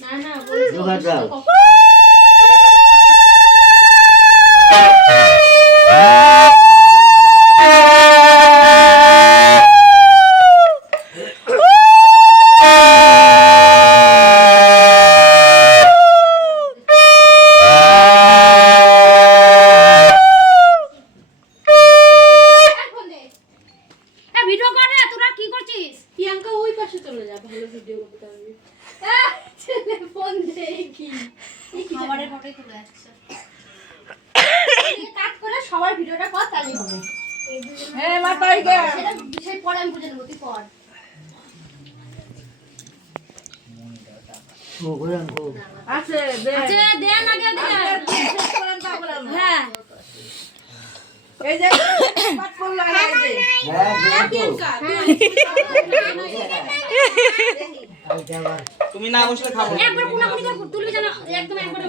না না পাশে চলে যা ভালো ভিডিও করতে পারবি। ছেলে ফোন দেখি সবারে ফটোই তুলে যাচ্ছে কাট করে সবার ভিডিওটা কর তাহলেই হবে। হ্যাঁ মা তাই তাইকে সেটা বিষয় পরে আমি বুঝে নেব তুই কর। আছে দে। আচ্ছা দেন আগে দেন হ্যাঁ এই যে পাট করল আগে এই যে হ্যাঁ জোগাড় তো প্রিয়াঙ্কা কালকে আবার তুমি না বসলে খাব। একবার কোনাকুনি করে তুলবি যেন একদম একবার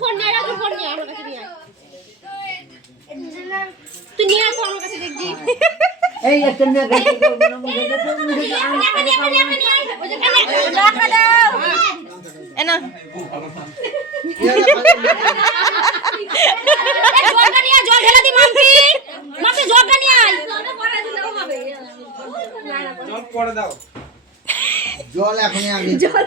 ফোন নিয়ে আয়, আমার ফোন নিয়ে আমার কাছে নিয়ে। তুই নিয়ে আসো আমার কাছে দেখছি এই একটা দেখো রাখা জল ঢেলে দি মাম্পি মাম্পি জলটা নিয়ে আয় জল পরে দাও জল এখনই আগে ভাই